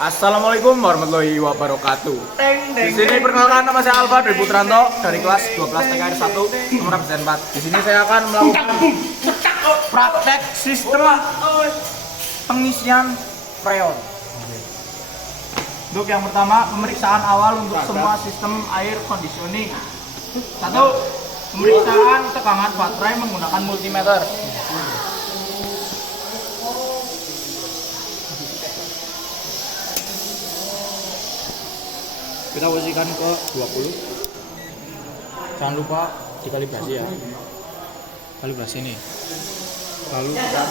Assalamualaikum warahmatullahi wabarakatuh. Di sini perkenalkan, nama saya Alfa dari Putranto dari kelas 12 TKR 1 nomor absen 4. Di sini saya akan melakukan praktek sistem pengisian freon. Untuk yang pertama, pemeriksaan awal untuk semua sistem air conditioning. 1. Pemeriksaan tegangan baterai menggunakan multimeter. Kita posisikan ke 20. Jangan lupa dikalibrasi ya. Kalibrasi ini. Lalu kita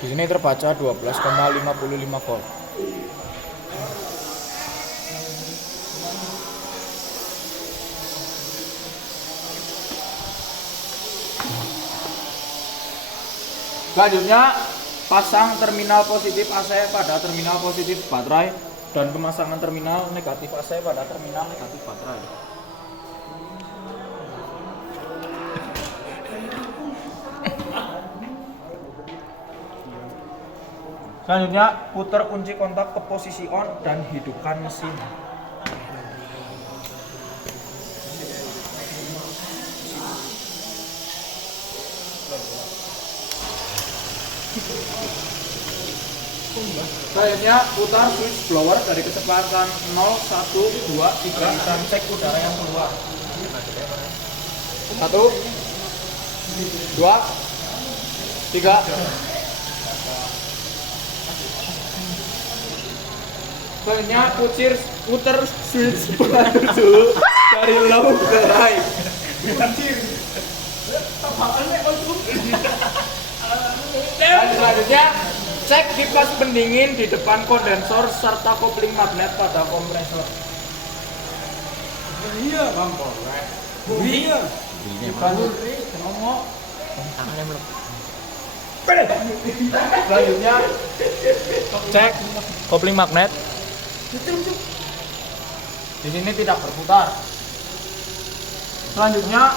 di sini terbaca 12,55 volt. Selanjutnya, pasang terminal positif AC pada terminal positif baterai dan pemasangan terminal negatif AC pada terminal negatif baterai. Selanjutnya, putar kunci kontak ke posisi on dan hidupkan mesin. Selanjutnya, putar switch blower dari kecepatan 0, 1, 2, 3 dan cek udara yang keluar. 1, 2, 3. Selanjutnya, putar switch blower dulu dari low ke high. Dan selanjutnya, cek kipas pendingin di depan kondensor serta kopling magnet pada kompresor. Iya, Bang. Iya. Selanjutnya, cek kopling magnet. Di sini tidak berputar. Selanjutnya,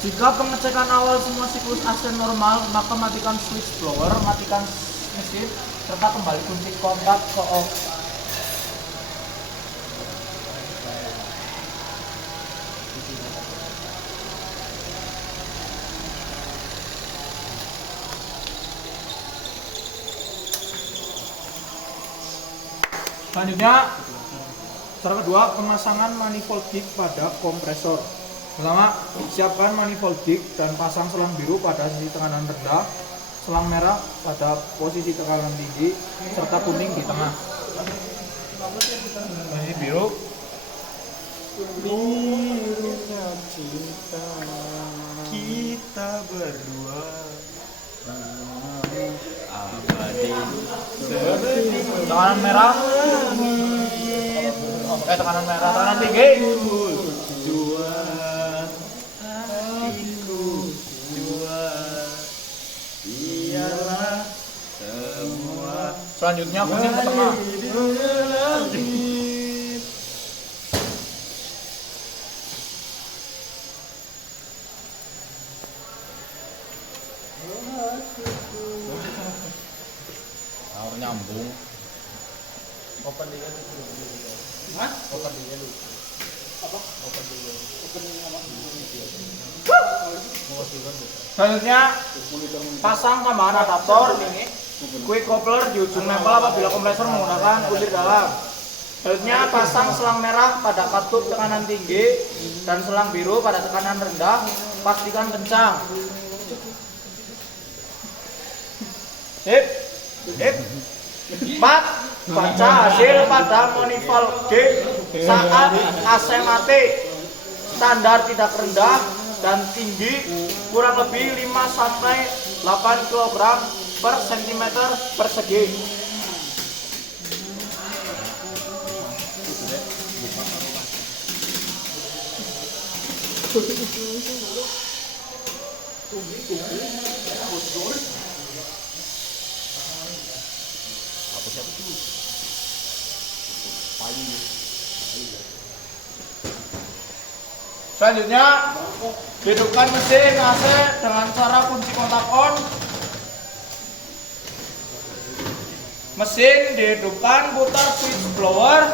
jika pengecekan awal semua siklus AC normal, maka matikan switch blower, matikan mesin, serta kembali kunci kontak ke off. Selanjutnya, cara kedua, pemasangan manifold gig pada kompresor. Pertama, siapkan manifold gig dan pasang selang biru pada sisi tekanan rendah, selang merah pada posisi tekanan tinggi, serta kuning di tengah. Posisi biru. Birunya cinta kita berdua abadi. Tekanan merah. Tekanan merah, tekanan tinggi. Selanjutnya kuning ke tengah. Harus nyambung. Open dulu. Hah? Open dulu. Apa? Open dulu. Open apa? Selanjutnya, pasang tambahan adaptor quick coupler di ujung nempel apabila kompresor menggunakan bulir dalam. Selanjutnya, pasang selang merah pada katup tekanan tinggi dan selang biru pada tekanan rendah. Pastikan kencang. Sip. 4. Baca hasil pada manifold gig saat AC mati. Standar tidak rendah dan tinggi, kurang lebih 5-8 kg per cm persegi. Apa Selanjutnya, hidupkan mesin AC dengan cara kunci kontak on. Mesin dihidupkan, putar switch blower.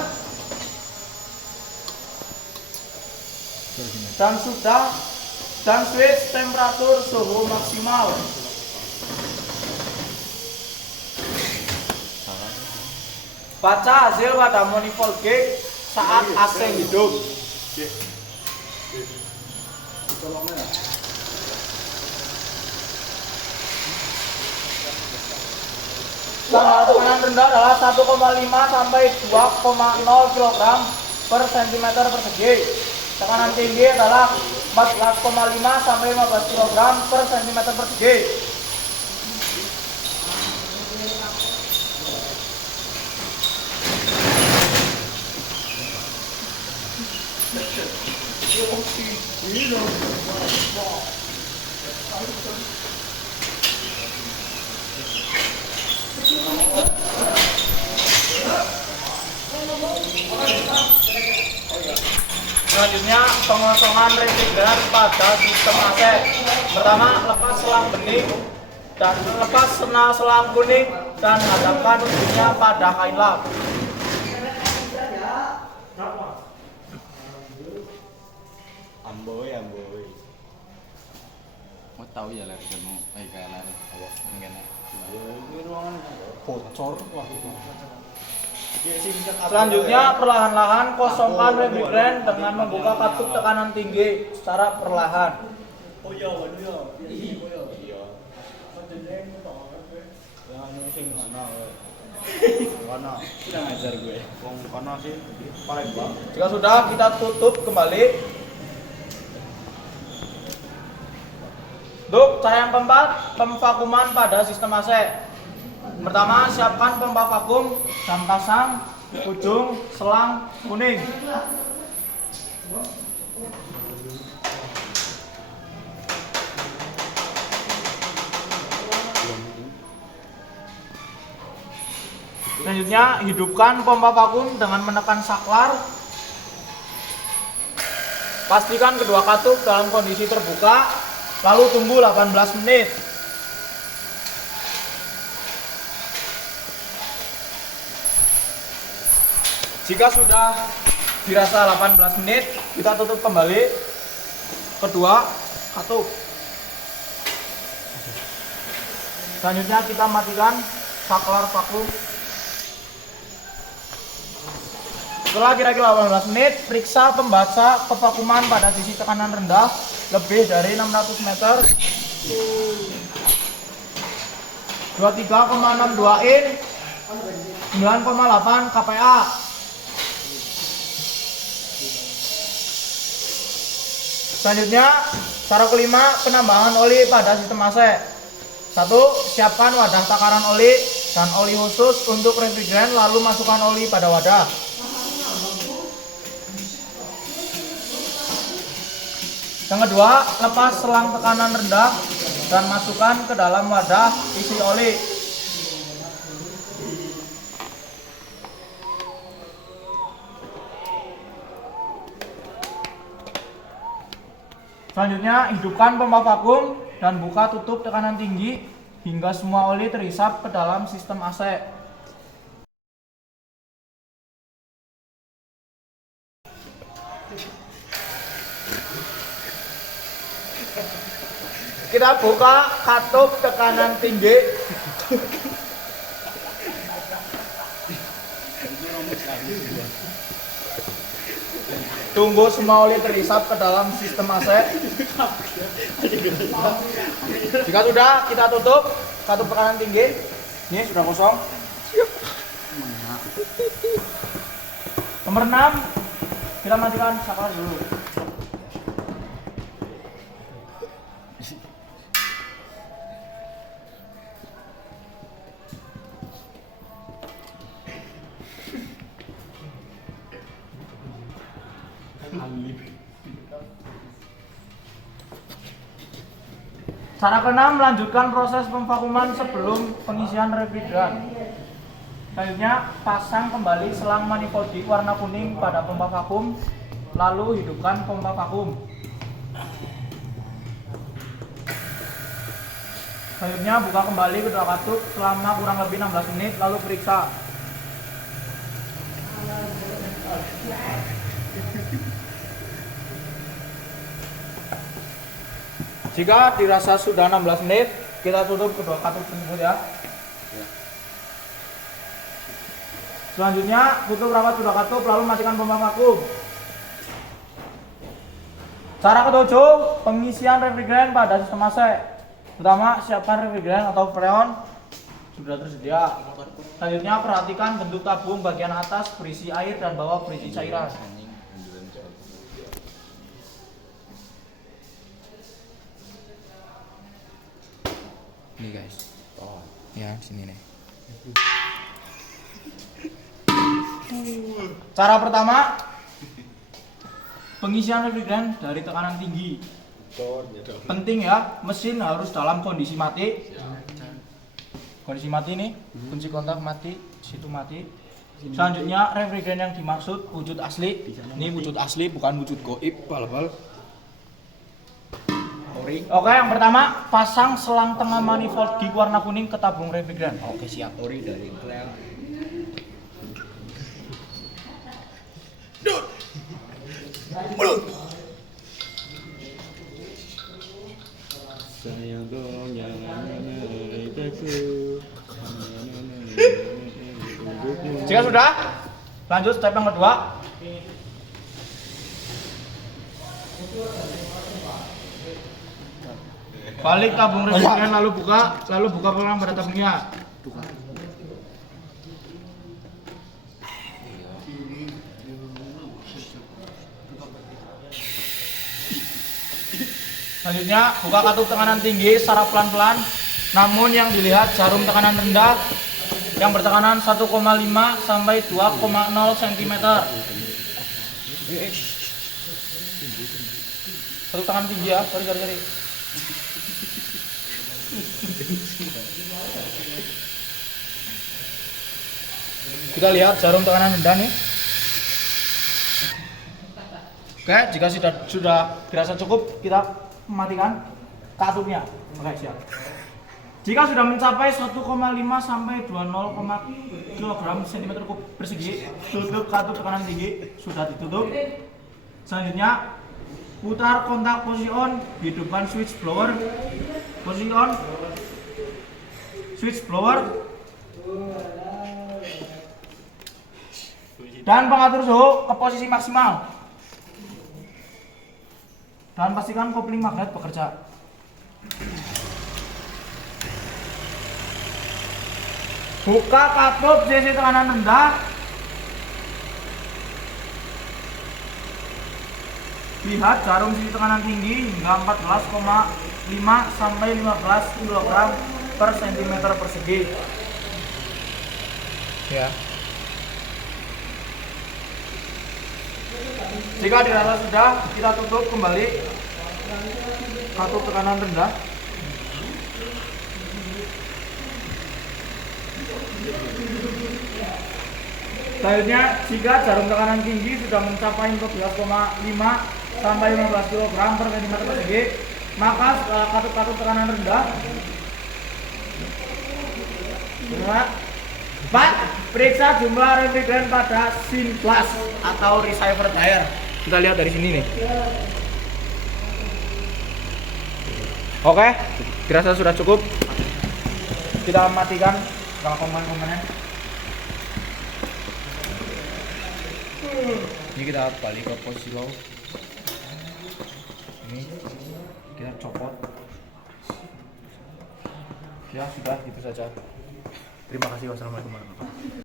Dan switch temperatur suhu maksimal. Baca hasil pada manifold gauge saat AC hidup. Standar tekanan rendah adalah 1,5 sampai 2,0 kg per cm persegi. Tekanan tinggi adalah 14,5 sampai 15 kg per cm persegi. Selanjutnya, pengosongan refrigeran pada sistem AC. Pertama, lepas selang bening dan lepas selang kuning dan hadapkan ujungnya pada kain lap. Amboy. Mau tahu ya lah ketemu kayak lah awak ngene. Ini ruangan bocor waktu itu. Selanjutnya, perlahan-lahan kosongkan refrigeran dengan membuka katup tekanan tinggi secara perlahan. Iya. Jangan sing mana. Mana? Udah ngajar gue. Wong kana sih paling bang. Jika sudah, kita tutup kembali. Untuk cara yang keempat, pemvakuman pada sistem AC. Pertama, siapkan pompa vakum dan pasang ujung selang kuning. Selanjutnya, hidupkan pompa vakum dengan menekan saklar. Pastikan kedua katup dalam kondisi terbuka, lalu tunggu 18 menit. Jika sudah dirasa 18 menit, kita tutup kembali kedua katup. Selanjutnya kita matikan saklar vakum. Setelah kira-kira 18 menit, periksa pembaca kevakuman pada sisi tekanan rendah lebih dari 600 meter. 23,62 in, 9,8 kPa. Selanjutnya, cara kelima, penambahan oli pada sistem AC. 1. Siapkan wadah takaran oli dan oli khusus untuk refrigeran, lalu masukkan oli pada wadah. Yang kedua, lepas selang tekanan rendah dan masukkan ke dalam wadah isi oli. Selanjutnya, hidupkan pompa vakum dan buka tutup tekanan tinggi hingga semua oli terhisap ke dalam sistem AC. Kita buka katup tekanan tinggi. Tunggu semua oli terhisap ke dalam sistem AC. Jika sudah, kita tutup katup tekanan tinggi. Ini sudah kosong. Nomor 6, kita matikan saklar dulu. Cara ke-6, lanjutkan proses pemvakuman sebelum pengisian refrigeran. Selanjutnya, pasang kembali selang manifold warna kuning pada pompa vakum, lalu hidupkan pompa vakum. Selanjutnya buka kembali kedua katup selama kurang lebih 16 menit lalu periksa. Jika dirasa sudah 16 menit, kita tutup kedua katup tersebut ya. Selanjutnya tutup rapat kedua katup lalu matikan pompa vakum. Cara ketujuh, pengisian refrigeran pada sistem AC. Pertama, siapkan refrigeran atau freon sudah tersedia. Selanjutnya perhatikan bentuk tabung bagian atas berisi air dan bawah berisi cairan. Ini guys. Oh, ya sini nih. Cara pertama, pengisian refrigeran dari tekanan tinggi. Penting ya, mesin harus dalam kondisi mati. Kondisi mati nih, kunci kontak mati, situ mati. Selanjutnya refrigeran yang dimaksud wujud asli. Ini wujud asli bukan wujud goib, bal-bal. Oke, yang pertama pasang selang tengah manifold gig warna kuning ke tabung refrigeran. Oke, siap. Ori dari Clem. Sayang dong jangan menderitaku. Jika sudah, lanjut step yang kedua. Balik tabung refrigeran lalu buka peluang pada tabungnya. Selanjutnya buka katup tekanan tinggi secara pelan-pelan. Namun yang dilihat jarum tekanan rendah yang bertekanan 1,5 sampai 2,0 cm. Katup tekanan tinggi ya, sorry. Kita lihat jarum tekanan rendah nih. Oke, jika sudah dirasa cukup, kita mematikan katupnya. Oke, siap. Jika sudah mencapai 1,5 sampai 20 kg cm persegi, tutup katup tekanan tinggi, sudah ditutup. Selanjutnya, putar kontak posisi on, hidupkan switch blower. Posisi on, switch blower. Dan pengatur suhu ke posisi maksimal. Dan pastikan kopling magnet bekerja. Buka katup sisi tekanan rendah. Lihat jarum sisi tekanan tinggi hingga 14,5 sampai 15 kg per cm persegi. Ya. Jika dirasa sudah, kita tutup kembali katup tekanan rendah. Selanjutnya, jika jarum tekanan tinggi sudah mencapai 14,5 sampai 15 kg per cm persegi, maka setelah katup tekanan rendah, Pak, periksa jumlah refrigeran pada sin flush atau receiver tire. Kita lihat dari sini nih. Oke, dirasa sudah cukup. Kita matikan komponen-komponen. Ini kita balik ke posisi low. Ini kita copot. Ya sudah, itu saja. Terima kasih. Wassalamualaikum warahmatullahi wabarakatuh.